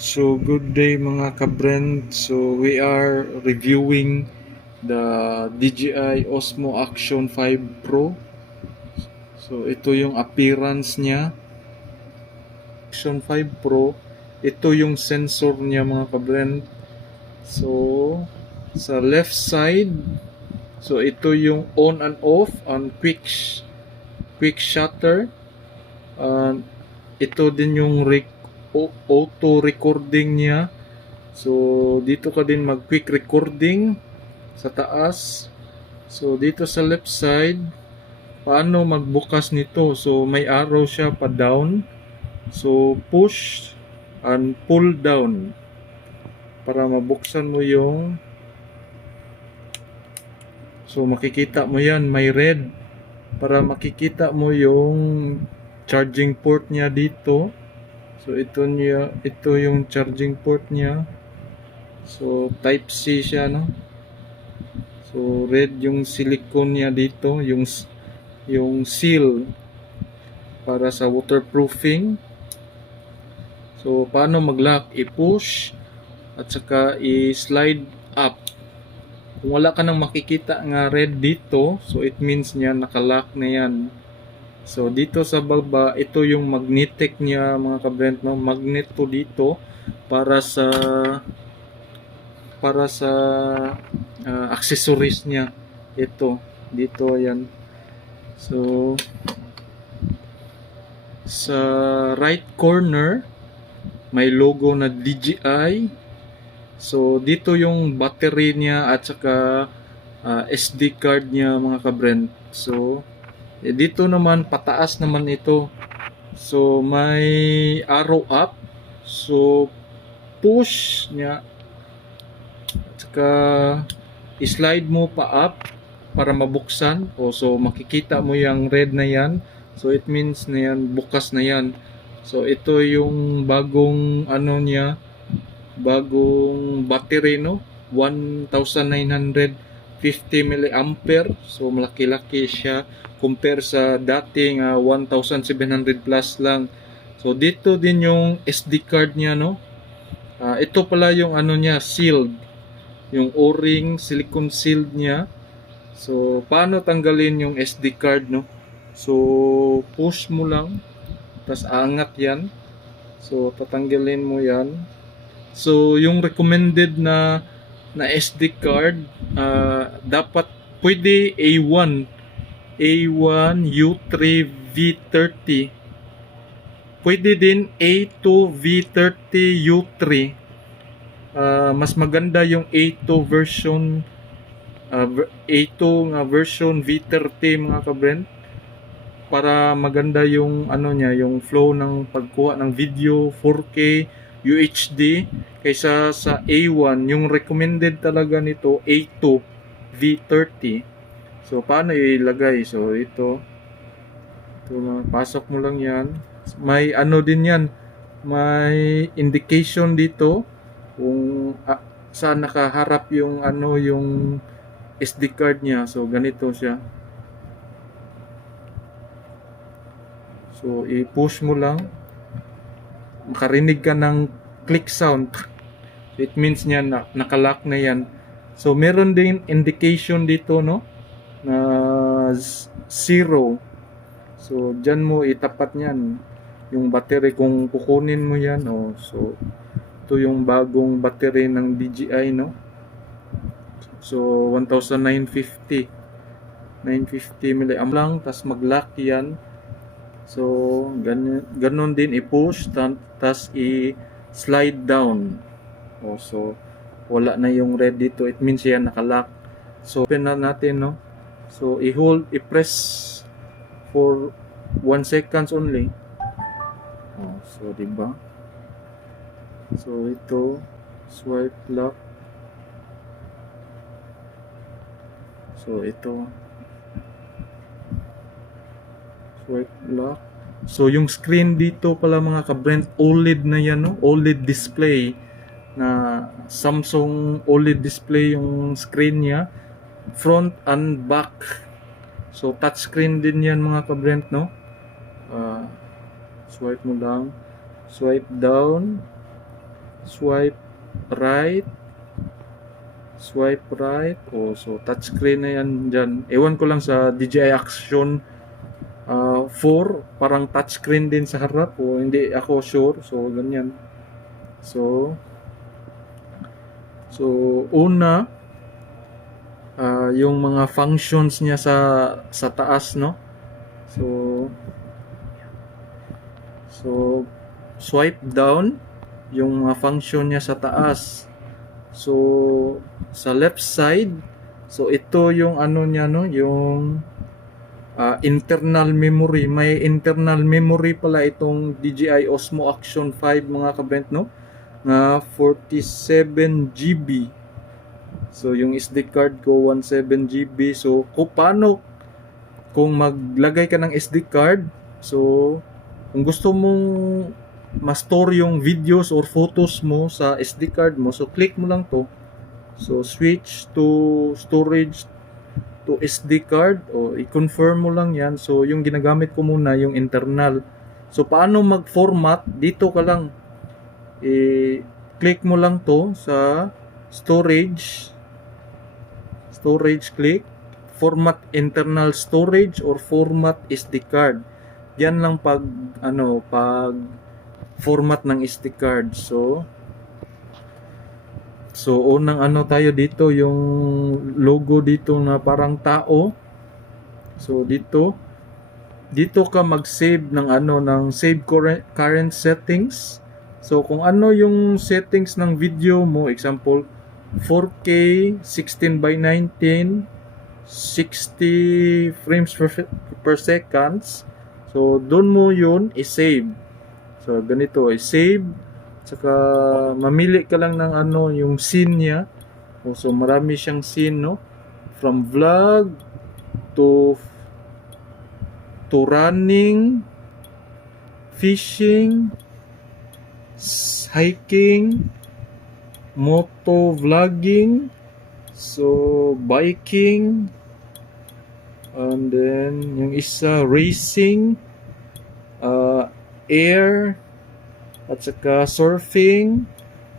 So good day mga ka-Brent. So we are reviewing the DJI Osmo Action 5 Pro. So ito yung appearance niya. Action 5 Pro. Ito yung sensor niya mga ka-Brent. So sa left side, so ito yung on and off and quick shutter. Ito din yung auto recording niya. So dito ka din mag quick recording sa taas. So dito sa left side, paano magbukas nito? So may arrow siya pa down. So push and pull down para mabuksan mo yung, so makikita mo yan, may red para makikita mo yung charging port niya dito. So ito yung charging port niya. So type C siya, no? So red yung silicone niya dito, yung seal para sa waterproofing. So paano mag-lock? I-push at saka i-slide up. Kung wala ka nang makikita nga red dito, so it means niya naka-lock na yan. So dito sa baba, ito yung magnetic niya mga ka-Brent, no? Magnet to dito para sa accessories niya. Ito dito yan. So sa right corner may logo na DJI. So dito yung battery niya at saka SD card niya mga ka-Brent. So dito naman pataas naman ito. So may arrow up. So push niya at saka i-slide mo pa up para mabuksan. So makikita mo yung red na yan. So it means na yan, bukas na yan. So ito yung bagong ano niya, bagong battery, no? 1950 mAh. So malaki-laki siya compare sa dating 1700 plus lang. So dito din yung SD card niya, no? Ito pala yung ano niya, sealed. Yung O-ring silicone sealed niya. So paano tanggalin yung SD card, no? So push mo lang, tas aangat yan. So tatanggalin mo yan. So yung recommended na SD card, dapat pwede A1 U3 V30, pwede din A2 V30 U3. Mas maganda yung A2 version, A2 nga version V30 mga ka-Brent, para maganda yung ano niya, yung flow ng pagkuha ng video 4K UHD kaysa sa A1. Yung recommended talaga nito A2 V30. So paano ilagay? So ito pasok mo lang yan. May ano din yan, may indication dito kung saan nakaharap yung ano, yung SD card niya. So ganito siya. So i-push mo lang, makarinig ka ng click sound. It means niya na nakalock na yan. So meron din indication dito, no, na 0. So dyan mo itapat niyan yung battery kung kukunin mo yan. So ito yung bagong battery ng DJI, no. So 1950 mAh lang, tas mag-lock yan. So ganun din i-push, tas i-slide down. So wala na yung red dito, it means yan naka-lock. So open na natin, no. So i-press for 1 seconds only. So diba? So ito, swipe lock. So ito, swipe lock. So yung screen dito pala mga ka-Brent, OLED na yan, no? OLED display, na Samsung OLED display yung screen niya, front and back. So touch screen din yan mga ka-Brent, no? Swipe mo lang, swipe down, swipe right, so touchscreen na yan dyan. Ewan ko lang sa DJI Action 4, parang touchscreen din sa harap, o hindi ako sure. So ganyan. So una, yung mga functions niya sa taas, no? So swipe down yung mga function niya sa taas. So sa left side, so ito yung ano niya, no, yung internal memory. May internal memory pala itong DJI Osmo Action 5, mga kabrent, no, na 47 GB. So yung SD card ko 17 GB. So kung maglagay ka ng SD card, so kung gusto mong ma-store yung videos or photos mo sa SD card mo, so click mo lang to. So switch to storage to SD card, o i-confirm mo lang yan. So yung ginagamit ko muna yung internal. So paano mag-format? Dito ka lang, click mo lang to sa storage, click format internal storage or format SD card. Yan lang pag format ng SD card. So unang tayo dito, yung logo dito na parang tao. So dito ka mag-save ng save current settings. So kung ano yung settings ng video mo, example 4K 16:19 60 frames per seconds. So doon mo yun i-save. So ganito, i-save, saka mamili ka lang ng yung scene niya. So marami siyang scene, no, from vlog to running, fishing, hiking, moto vlogging, so biking, and then yung isa racing, air, at saka surfing,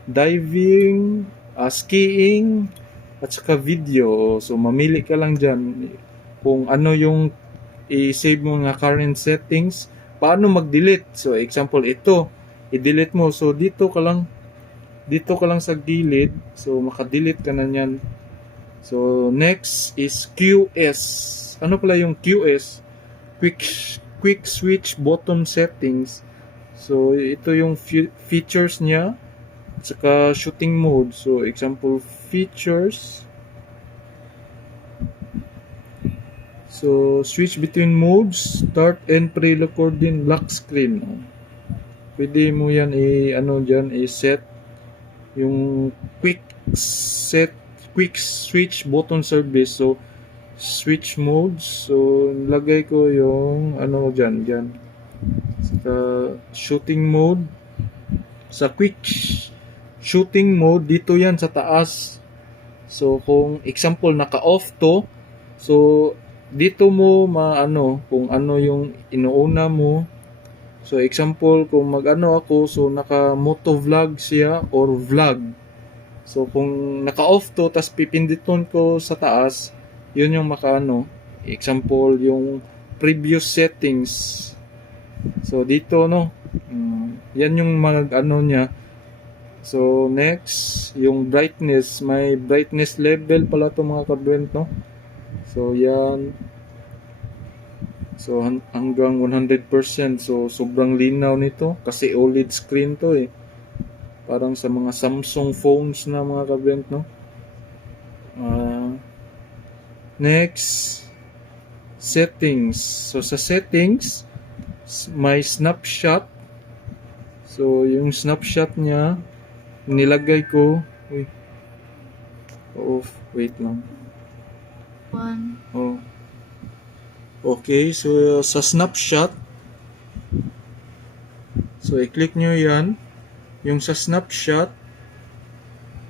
diving, skiing, at saka video. So mamili ka lang dyan kung ano yung i-save mo nga current settings. Paano mag-delete? So example, ito i-delete mo. So dito ka lang sa gilid, so maka-delete ka na niyan. So next is QS. Ano pala yung QS? Quick switch button settings. So ito yung features niya, at saka shooting mode. So example, features. So switch between modes, start and pre-recording lock screen. Pwede mo yan i-set yung quick switch button service. So switch modes, so lagay ko yung dyan sa shooting mode. Sa quick shooting mode, dito yan sa taas. So kung example naka-off to, so dito mo kung ano yung inuuna mo. So example, kung ako, so naka moto vlog siya or vlog. So kung naka-off to, tas pipindutin ko sa taas, yun yung example, yung previous settings. So dito, no, yan yung niya. So next, yung brightness, may brightness level pala to, mga kabrent, no. So yan, so hanggang 100%. So sobrang linaw nito kasi OLED screen to parang sa mga Samsung phones na, mga kabrent, no. Next, settings. So sa settings, may snapshot. So yung snapshot niya nilagay ko, wait lang. Okay, so sa snapshot, so i-click nyo yan. Yung sa snapshot,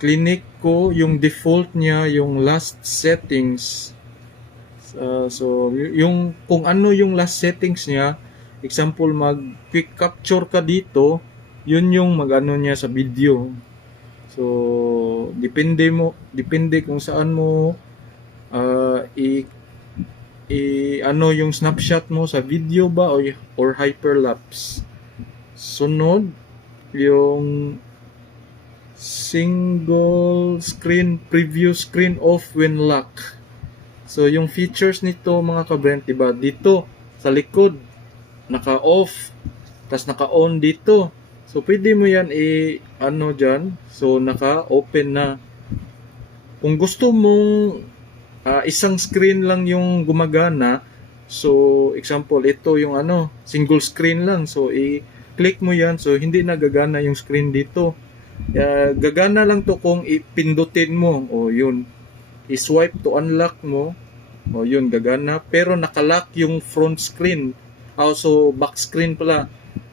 clinic ko yung default niya, yung last settings. So yung kung ano yung last settings niya, example, mag quick capture ka dito, yun yung mag-ano niya sa video. So, depende kung saan mo ano yung snapshot mo sa video ba or hyperlapse. Sunod, yung single screen preview screen off when lock. So, yung features nito mga ka-Brent, diba? Dito, sa likod, naka-off, tas naka-on dito. So, pwede mo yan ano dyan. So, naka-open na. Kung gusto mong isang screen lang yung gumagana, so, example, ito yung ano, single screen lang. So, i-click mo yan. So, hindi na gagana yung screen dito. Gagana lang to kung ipindutin mo. O, yun. I-swipe to unlock mo. O, yun, gagana. Pero nakalock yung front screen. Also, back screen pala.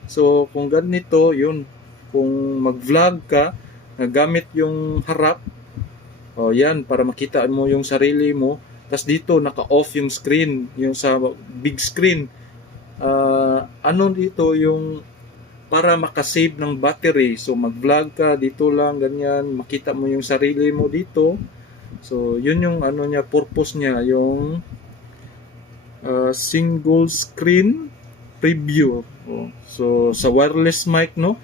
So, kung ganito, yun. Kung mag-vlog ka, nagamit yung harap, o yan, para makita mo yung sarili mo. Tapos dito, naka-off yung screen, yung sa big screen. Ano dito, yung para makasave ng battery. So, mag-vlog ka, dito lang, ganyan, makita mo yung sarili mo dito. So, yun yung ano niya, purpose niya, yung single screen preview. So, sa wireless mic, no,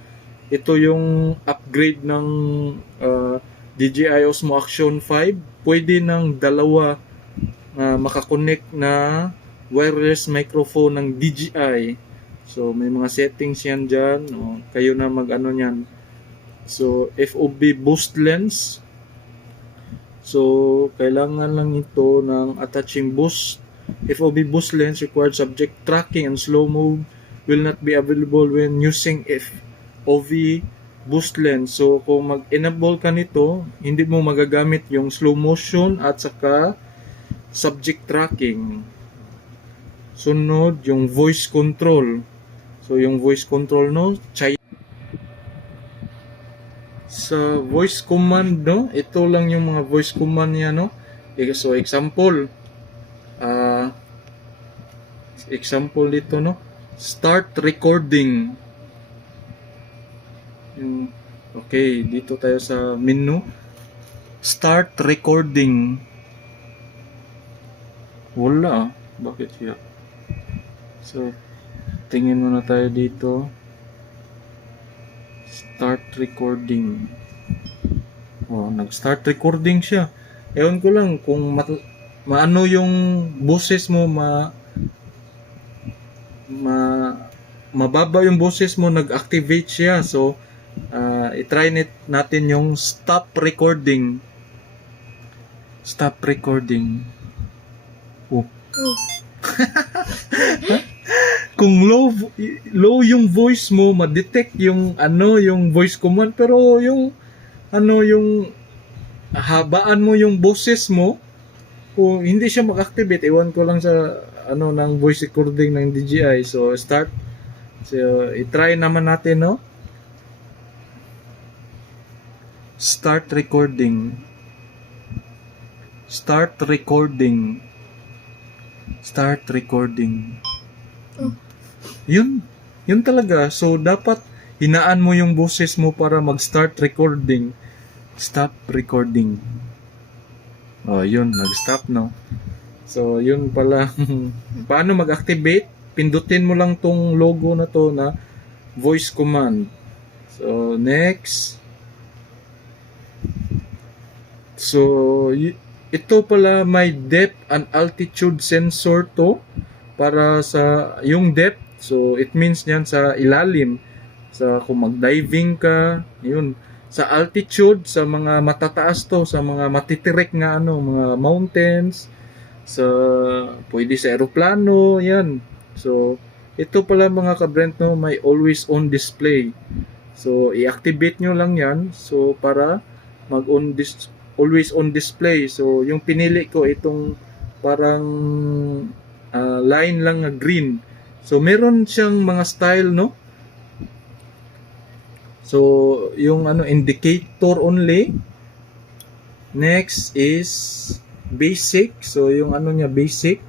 ito yung upgrade ng DJI Osmo Action 5. Pwede ng dalawa makakonect na wireless microphone ng DJI. So, may mga settings yan dyan. Kayo na mag-ano yan. So, FOV boost lens. So, kailangan lang ito ng attaching boost. FOV boost lens required subject tracking and slow mode will not be available when using FOV boost lens. So, kung mag-enable ka nito, hindi mo magagamit yung slow motion at saka subject tracking. Sunod, yung voice control. So, yung voice control, no, sa voice command, no, ito lang yung mga voice command niya, no. So, example dito, no, start recording. Okay, dito tayo sa menu. Start recording. Wala. Bakit siya? So, tingin muna tayo dito. Start recording. Nag-start recording siya. Ewan ko lang kung maano yung boses mo, mababa yung boses mo, nag-activate siya. So, i-try natin yung stop recording. Stop recording. Kung low yung voice mo, ma-detect yung yung voice command, pero yung yung habaan mo yung boses mo, kung hindi siya mag-activate, iwan ko lang sa ng voice recording ng DJI. So, start. So, i-try naman natin, no? Start recording. Start recording. Start recording. Yun talaga. So, dapat hinaan mo yung boses mo para mag-start recording. Stop recording. Yun. Nag-stop, no? So, yun pala. Paano mag-activate? Pindutin mo lang tong logo na to na voice command. So, next. So, ito pala may depth and altitude sensor to para sa yung depth. So, it means yan sa ilalim. Sa kung mag-diving ka, yun. Sa altitude, sa mga matataas to, sa mga matitirik na mga mountains, sa pwede sa eroplano, yan. So, ito pala mga ka-Brent, no, may always on display. So, i-activate nyo lang yan. So, para always on display. So, yung pinili ko itong parang line lang na green. So, meron siyang mga style, no? So, yung indicator only. Next is basic. So, yung niya basic.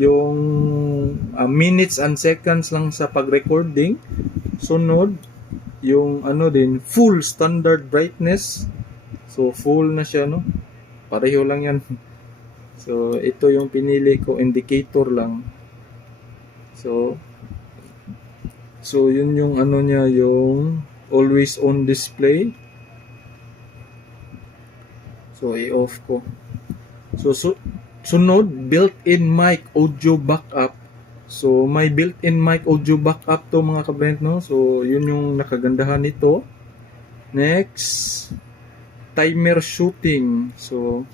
Yung minutes and seconds lang sa pag-recording. Sunod, yung ano din, full standard brightness. So, full na siya, no? Pareho lang yan. So, ito yung pinili ko, indicator lang. So yun yung ano niya, yung always on display. So, i-off ko. Sunod, built-in mic audio backup. So, may built-in mic audio backup to mga kabrent, no? So, yun yung nakagandahan nito. Next, timer shooting. So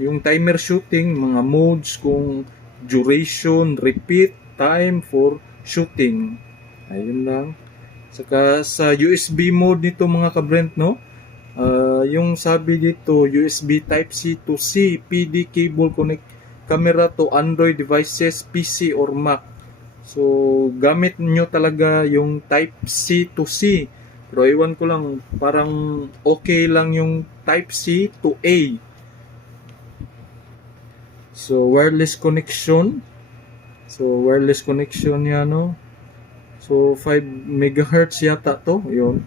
yung timer shooting, mga modes kung duration, repeat, time for shooting. Ayun lang. Saka sa USB mode nito mga kabrent, no? Yung sabi dito, USB Type-C to C, PD cable connect camera to Android devices, PC or Mac. So, gamit nyo talaga yung Type-C to C. Pero iwan ko lang, parang okay lang yung Type-C to A. So, wireless connection. So, wireless connection yan, no? So, 5 megahertz yata to. Yun.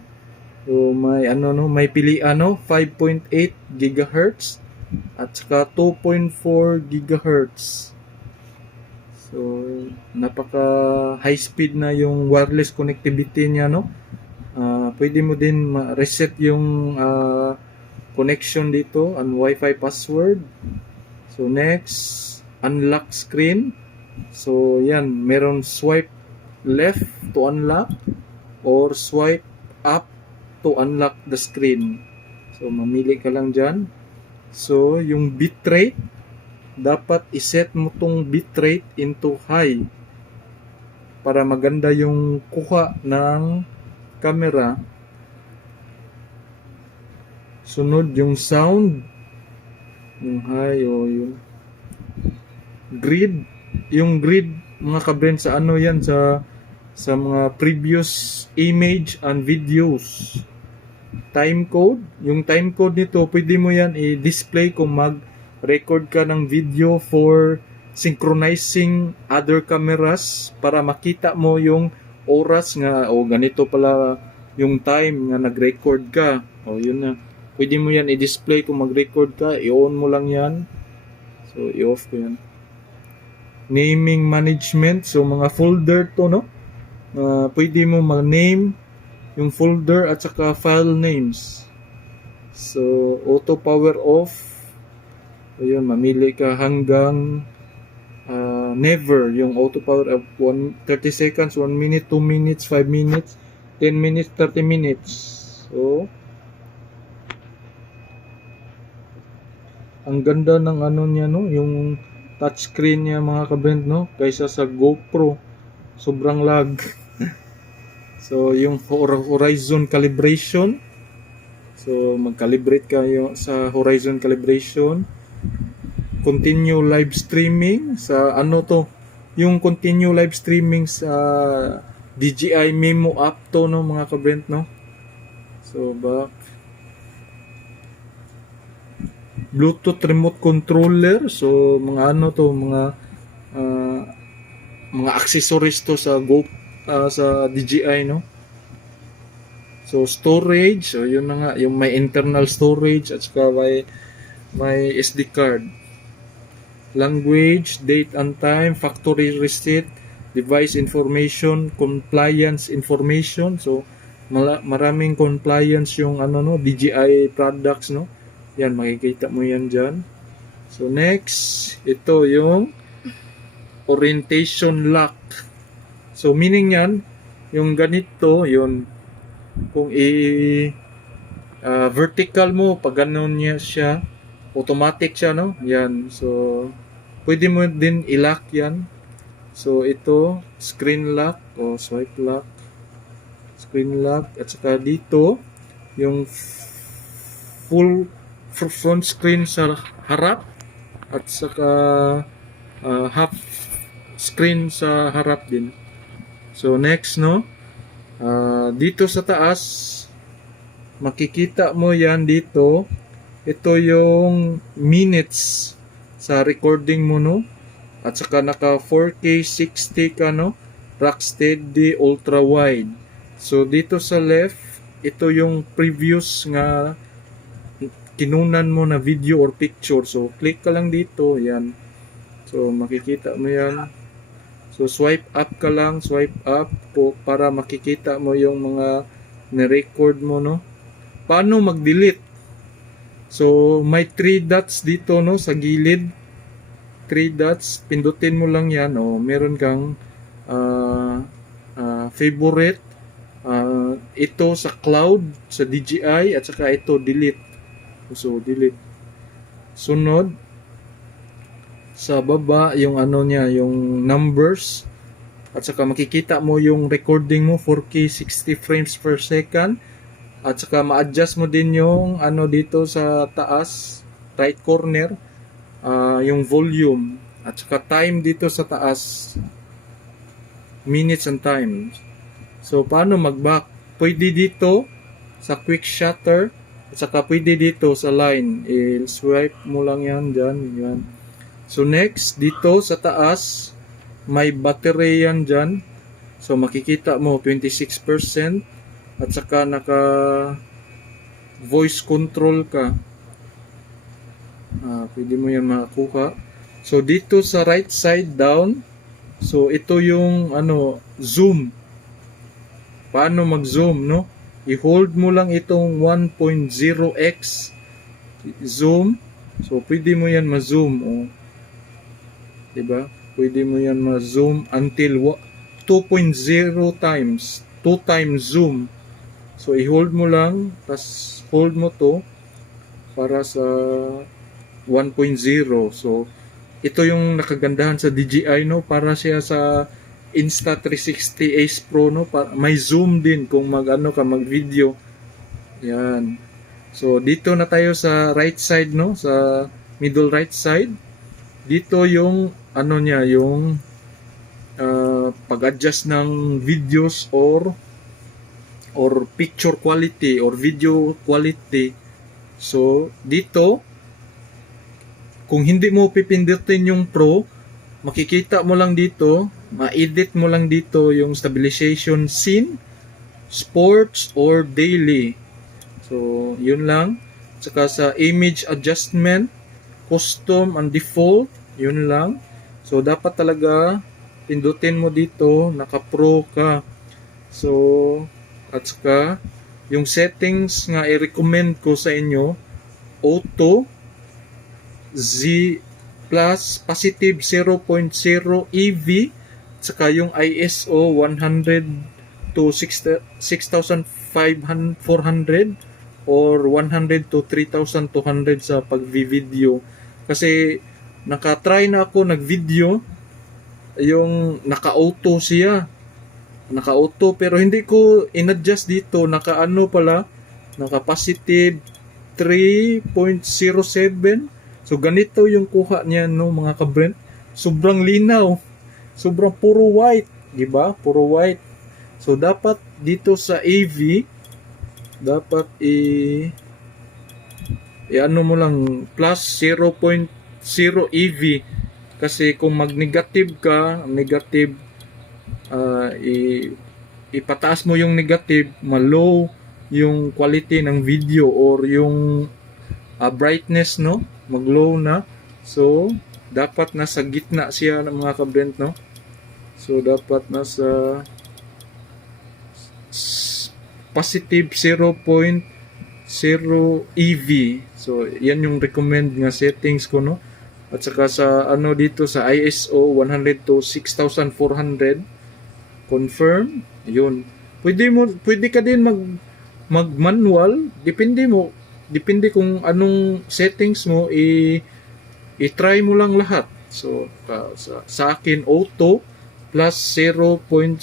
So, may ano, no? May pilian, no? 5.8 gigahertz at saka 2.4 gigahertz. So, napaka high speed na yung wireless connectivity niya, no? Pwede mo din ma-reset yung connection dito and Wi-Fi password. So, next, unlock screen. So, yan, meron swipe left to unlock or swipe up to unlock the screen. So, mamili ka lang dyan. So, yung bitrate, dapat iset mo tong bitrate into high para maganda yung kuha ng camera. Sunod yung sound, yung high o yung grid. Yung grid mga kabrent sa ano yan, sa mga previous image and videos. Time code, yung time code nito pwede mo yan i-display kung mag-record ka ng video for synchronizing other cameras para makita mo yung oras nga o ganito pala yung time nga nag-record ka. O yun na. Pwede mo yan i-display kung mag-record ka, i-on mo lang yan. So i-off ko yan. Naming management, so mga folder to, no? Pwede mo mag-name yung folder at saka file names. So auto power off. Ayun, mamili ka hanggang never yung auto power off 30 seconds, 1 minute, 2 minutes, 5 minutes, 10 minutes, 30 minutes. So ang ganda ng ano niya, no, yung touchscreen niya mga kabrent, no, kaysa sa GoPro. Sobrang lag. So yung horizon calibration. So mag-calibrate kayo sa horizon calibration. Continue live streaming sa ano to, yung continue live streaming sa DJI Memo app to, no mga kabrent, no. So back, Bluetooth remote controller. So mga ano to, mga accessories to sa sa DJI, no. So storage, so yun na nga, yung may internal storage at saka may SD card. Language, date and time, factory receipt, device information, compliance information. So maraming compliance yung ano, no, DJI products, no. Yan, makikita mo yan dyan. So next, ito yung orientation lock. So meaning yan, yung ganito, yun, kung vertical mo, pag ganun niya siya, automatic siya, no? Yan. So pwede mo din i-lock yan. So ito, screen lock o swipe lock. Screen lock. At saka dito, yung full front screen sa harap at saka half screen sa harap din. So next, no, dito sa taas makikita mo yan dito, ito yung minutes sa recording mo, no, at saka naka 4K 60 ka, no, Rocksteady ultra wide. So dito sa left, ito yung previous nga kinunan mo na video or picture. So click ka lang dito, yan. So makikita mo yan. So swipe up ka lang, swipe up po para makikita mo yung mga ni-record mo, no. Paano mag-delete? So may 3 dots dito, no, sa gilid. 3 dots, pindutin mo lang yan, o meron kang favorite, ito sa cloud, sa DJI, at saka ito delete. So delete. Sunod sa baba yung ano niya, yung numbers, at saka makikita mo yung recording mo 4K 60 frames per second, at saka ma-adjust mo din yung ano dito sa taas right corner, yung volume, at saka time dito sa taas, minutes and time. So paano mag-back? Pwede dito sa quick shutter, at saka pwede dito sa line. I-swipe mo lang yan dyan. Yan. So next, dito sa taas, may battery yan dyan. So makikita mo 26%, at saka naka voice control ka. Pwede mo yan makakuha. So dito sa right side down, so ito yung ano, zoom. Paano mag-zoom, no? I-hold mo lang itong 1.0x zoom. So pwede mo yan ma-zoom, oh. 'Di ba? Pwede mo yan ma-zoom until 2.0 times, 2 times zoom. So i-hold mo lang, tas hold mo to para sa 1.0. So ito yung nakagandahan sa DJI, no, para siya sa Insta360 Ace Pro, no, may zoom din kung mag-video. Yan. So dito na tayo sa right side, no, sa middle right side. Dito yung ano niya, yung pag-adjust ng videos or picture quality or video quality. So dito, kung hindi mo pipindutin yung Pro, makikita mo lang dito, ma-edit mo lang dito yung stabilization scene, sports, or daily. So, yun lang. Saka sa image adjustment, custom and default, yun lang. So, dapat talaga pindutin mo dito, naka-pro ka. So, at saka, yung settings nga i-recommend ko sa inyo, auto, Z plus positive 0.0 EV, saka yung ISO 100 to 6,400 or 100 to 3,200 sa pag-video. Kasi nakatry na ako nag-video, yung naka-auto siya. Naka-auto pero hindi ko in-adjust dito, naka-ano pala, naka-positive 3.07. So ganito yung kuha niya, no, mga ka-Brent. Sobrang linaw. Sobrang puro white, 'di ba? Puro white. So dapat dito sa AV dapat ano mo lang plus 0.0 EV, kasi kung mag-negative ka, negative, ipataas mo yung negative, ma-low yung quality ng video or yung brightness, no, mag-low na. So dapat nasa gitna siya ng mga ka-Brent, no. So dapat nasa positive 0.0 EV. So yan yung recommend nga settings ko, no. At saka sa ano dito sa ISO 100 to 6,400, confirm. Yun. Pwede ka din mag-manual, depende kung anong settings mo, i-try mo lang lahat. So sa akin auto plus 0.0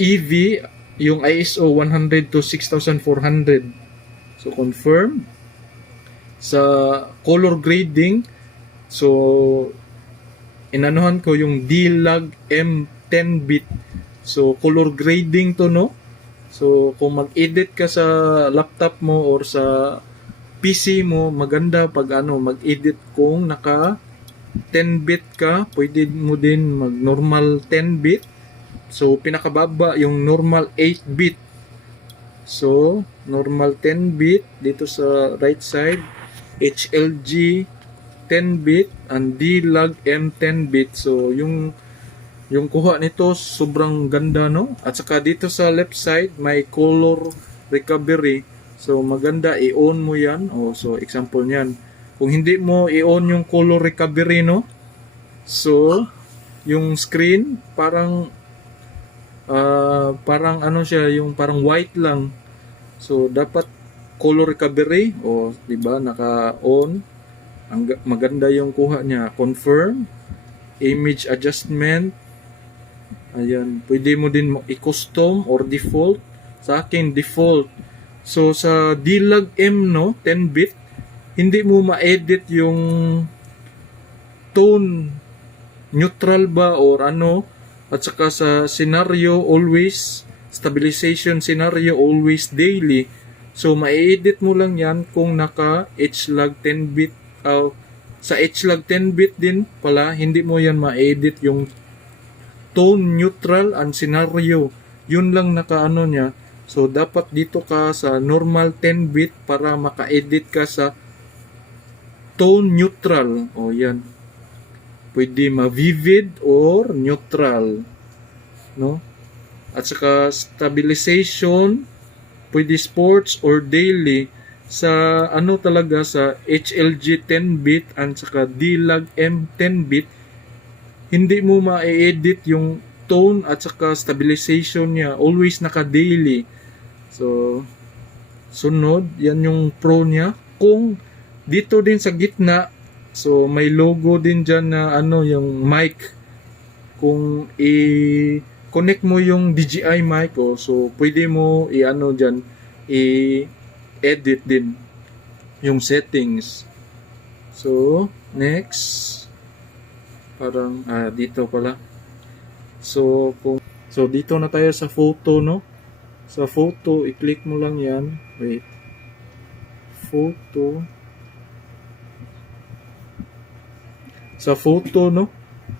EV, yung ISO 100 to 6,400. So confirm. Sa color grading, so inanuhan ko yung D-Log M10-bit. So color grading to, no. So kung mag-edit ka sa laptop mo or sa PC mo, maganda pag mag-edit kung naka 10-bit ka. Pwede mo din mag normal 10-bit. So, pinakababa yung normal 8-bit. So, normal 10-bit dito sa right side, HLG 10-bit, and D-Log M 10-bit. So, yung kuha nito sobrang ganda, no? At saka dito sa left side may color recovery. So, maganda i-on mo 'yan. Oh, so example niyan. Kung hindi mo i-on yung color recovery, no? So, yung screen parang ano siya, yung parang white lang. So, dapat color recovery, o, di ba, naka-on. Maganda yung kuha niya. Confirm, image adjustment. Ayan, pwede mo din i-custom or default. Sa akin, default. So, sa D-Log M, no, 10-bit, hindi mo ma-edit yung tone, neutral ba or ano. At saka sa scenario, always stabilization scenario, always daily. So, ma-edit mo lang yan kung naka HLOG 10-bit. Sa HLOG 10-bit din pala, hindi mo yan ma-edit yung tone, neutral, and scenario. Yun lang naka-ano niya. So, dapat dito ka sa normal 10-bit para maka-edit ka sa tone, neutral. O, yan. Pwede ma-vivid or neutral. No? At saka stabilization, pwede sports or daily. Sa ano talaga, sa HLG 10-bit and saka D-Log M 10-bit, hindi mo ma-edit yung tone at saka stabilization niya. Always naka-daily. So, sunod, yan yung pro niya. Kung dito din sa gitna, so may logo din dyan na ano, yung mic. Kung i-connect mo yung DJI mic, oh, so pwede mo i-ano dyan, i-edit din yung settings. So, next. Parang, dito pala. So, dito na tayo sa photo, no? Sa photo, i-click mo lang yan. Wait. Photo. Sa photo, no?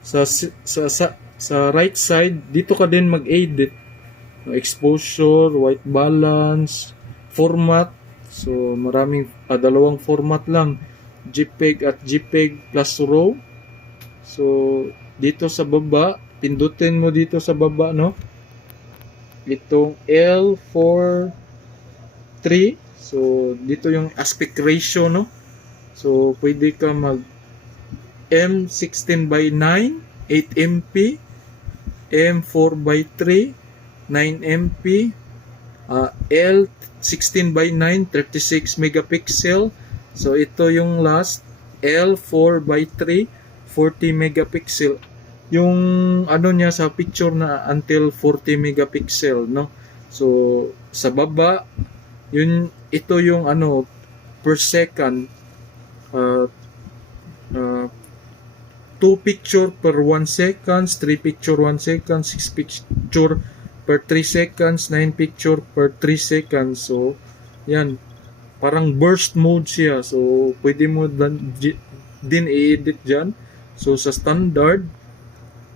Sa right side, dito ka din mag-edit. Exposure, white balance, format. So, dalawang format lang. JPEG at JPEG plus RAW. So, dito sa baba, pindutin mo dito sa baba, no? Itong L43. So, dito yung aspect ratio, no? So, pwede ka mag M16:9, 8MP, M4:3, 9MP, L16:9, 36 megapixel. So, ito yung last, L4:3, 40 megapixel. Yung ano niya sa picture na until 40 megapixel, no? So, sa baba, ito yung ano, per second, 2 picture per 1 seconds, 3 picture 1 second, 6 picture per 3 seconds, 9 picture per 3 seconds. So, yan. Parang burst mode siya. So, pwede mo din i-edit dyan. So, sa standard,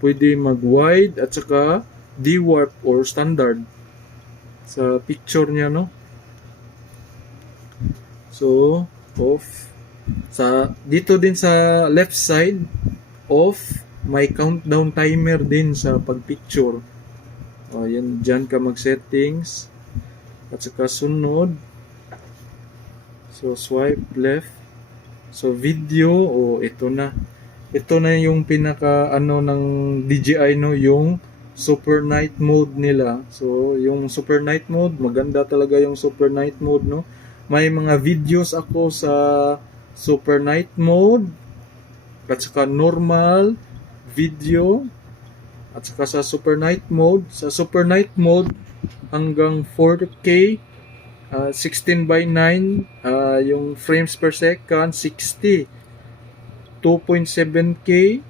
pwede mag-wide at saka D-warp or standard sa picture niya, no? So, off. Dito din sa left side, off, may countdown timer din sa pagpicture. Yan, dyan ka mag-settings. At saka sunod. So, swipe left. So, video, ito na. Ito na yung pinaka ano ng DJI, no, yung super night mode nila. So, yung super night mode, maganda talaga yung super night mode, no. May mga videos ako sa super night mode at saka normal video at saka sa super night mode. Sa super night mode hanggang 4K, 16:9, yung frames per second 60, 2.7K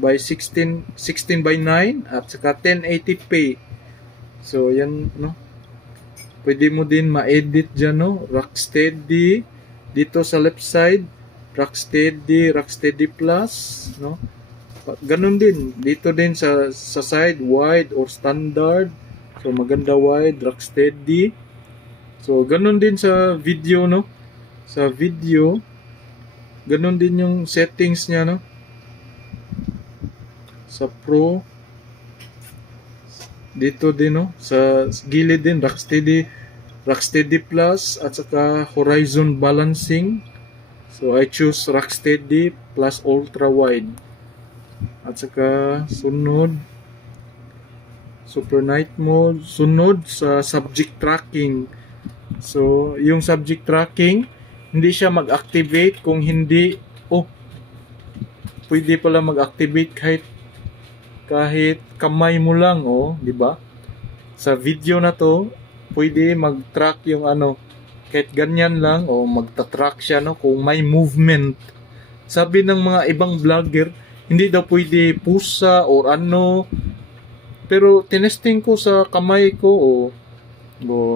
by 16:9 at saka 1080p. So yan, no, pwede mo din ma-edit dyan, no, Rocksteady dito sa left side, Rocksteady Plus, no, Ganun din dito din sa side, wide or standard. So maganda wide, rock steady. So ganun din sa video, no? Sa video, ganun din yung settings niya, no? Sa Pro, dito din, no? Sa gilid din, rock steady plus at saka horizon balancing. So I choose rock steady plus ultra wide. At saka sunod, super night mode, sunod sa subject tracking. So yung subject tracking, hindi siya mag-activate kung hindi, pwede pala mag-activate kahit kamay mo lang, di ba? Sa video na to, pwede mag-track yung kahit ganyan lang, magta-track siya, no, kung may movement. Sabi ng mga ibang vlogger, hindi daw pwede pusa or pero tinesting ko sa kamay ko,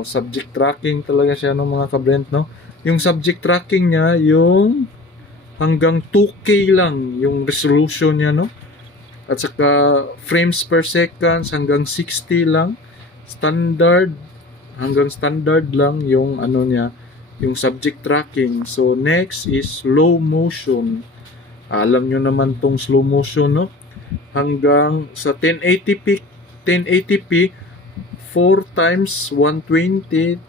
subject tracking talaga siya, no, mga kabrent, no. Yung subject tracking niya, yung hanggang 2K lang yung resolution niya, no. At saka frames per second hanggang 60 lang. Hanggang standard lang yung niya, yung subject tracking. So next is slow motion. Alam nyo naman tong slow motion, no? Hanggang sa 1080p 4 times 120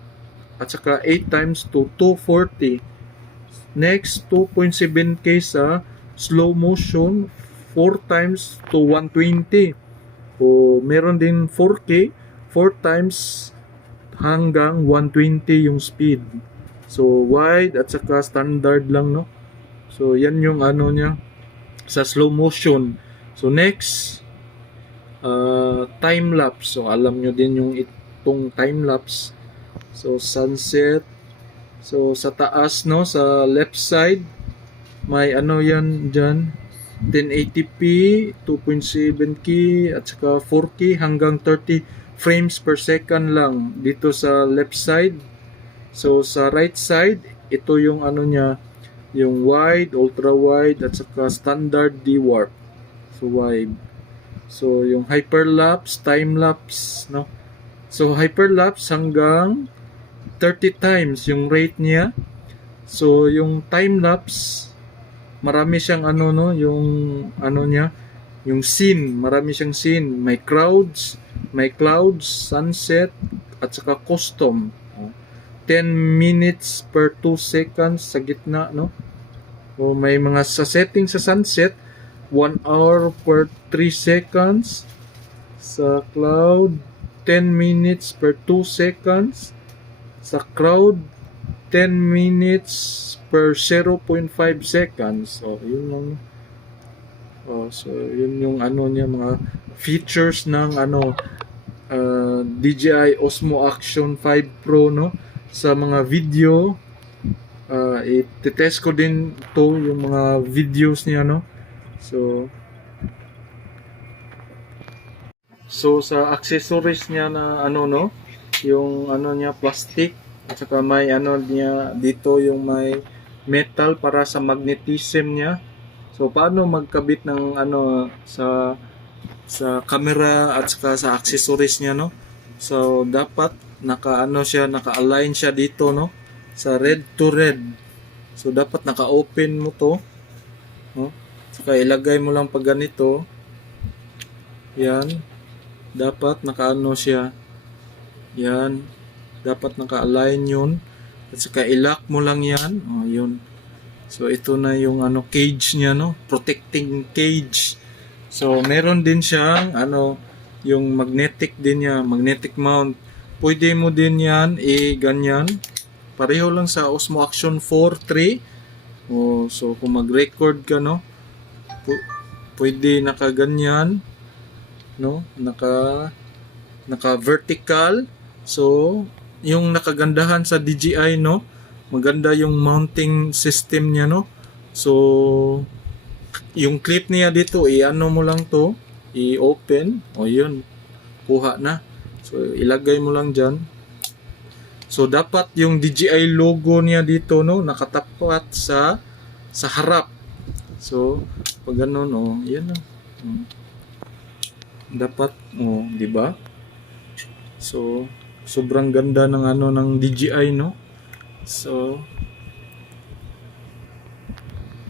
at saka 8 times to 240. Next, 2.7K sa slow motion, 4 times to 120. Meron din 4K, 4 times hanggang 120 yung speed. So wide at saka standard lang, no? So yan yung niya sa slow motion. So next, time lapse. So alam nyo din yung itong time lapse. So sunset. So sa taas, no, sa left side, may yan dyan, 1080p, 2.7K at saka 4K hanggang 30 frames per second lang dito sa left side. So sa right side, ito yung niya, yung wide, ultra wide at saka standard D-warp. So wide. So yung hyperlapse, time lapse, no. So hyperlapse hanggang 30 times yung rate niya. So yung time lapse, marami siyang yung niya, yung scene, marami siyang scene, may clouds, sunset at saka custom. 10 minutes per 2 seconds sa gitna, no? May mga sa setting sa sunset, 1 hour per 3 seconds. Sa cloud, 10 minutes per 2 seconds. Sa crowd, 10 minutes per 0.5 seconds. So, yun lang. So, yun yung niya, mga features ng DJI Osmo Action 5 Pro, no? Sa mga video, i-test ko din to yung mga videos niya, no? So sa accessories niya na no, yung niya plastic at saka may niya dito yung may metal para sa magnetism niya. So paano magkabit ng sa camera at saka sa accessories niya, no? So dapat naka-align siya dito, no? Sa red to red. So dapat naka-open mo to, no? Saka ilagay mo lang pag ganito. Yan. Dapat siya. Yan. Dapat naka-align yun. At saka i-lock mo lang yan. Yun. So ito na yung cage niya, no? Protecting cage. So meron din siyang yung magnetic din niya, magnetic mount. Pwede mo din yan ganyan. Pareho lang sa Osmo Action 4.3. So kung mag-record ka, no, pwede naka-ganyan, no, naka-vertical. So yung nakagandahan sa DJI, no, maganda yung mounting system niya, no. So yung clip niya dito, mo lang to, i-open, yun, kuha na. So ilagay mo lang dyan. So dapat yung DJI logo niya dito, no, nakatapat sa harap. So pag ganun, yan lang. Mm. Dapat, oh, di ba? So, sobrang ganda ng ano ng DJI, no? So,